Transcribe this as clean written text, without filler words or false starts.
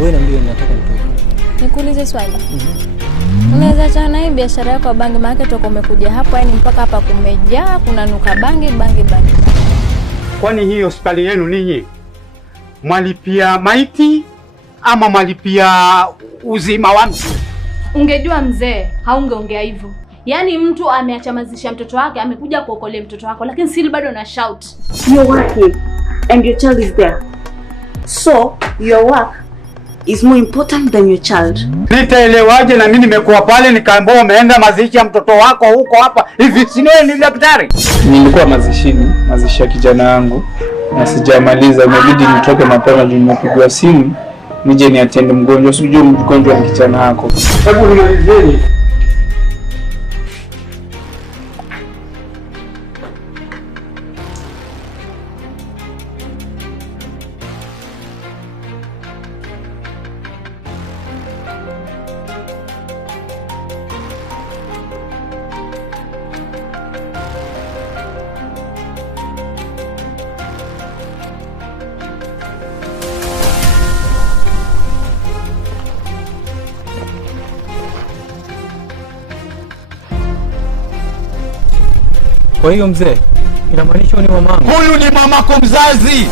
Wewe niambie nataka nitoke. Nikuulize swali. Unaweza achana hii biashara yako ya bangi maana toka umekuja hapo yani mpaka hapa kumejaa kuna nuka bangi. Kwani hii hospitali yenu ninyi mwalipia maiti ama mwalipia uzima wa mtu? Ungejua mzee, haungeongea hivyo. Yaani mtu ameachamazisha mtoto wake, amekuja kuokolea mtoto wako, lakini still bado na shout. You're working and your child is there. So, your work is more important than your child. Nitaelewaje na mimi nimekuwa pale nikaambiwa umeenda mazishi ya mtoto wako huko hapa. Hivi si ni daktari? Nilikuwa mazishi ya kijana wangu na sijamaliza, imebidi nitoke mapema juu nimepigwa simu nije niatende mgonjwa. Sijui mgonjwa ni kijana wako. Hebu niulizeni. Kwa hiyo mzee, inamaanisha ni mamangu. Huyu ni mamako mzazi.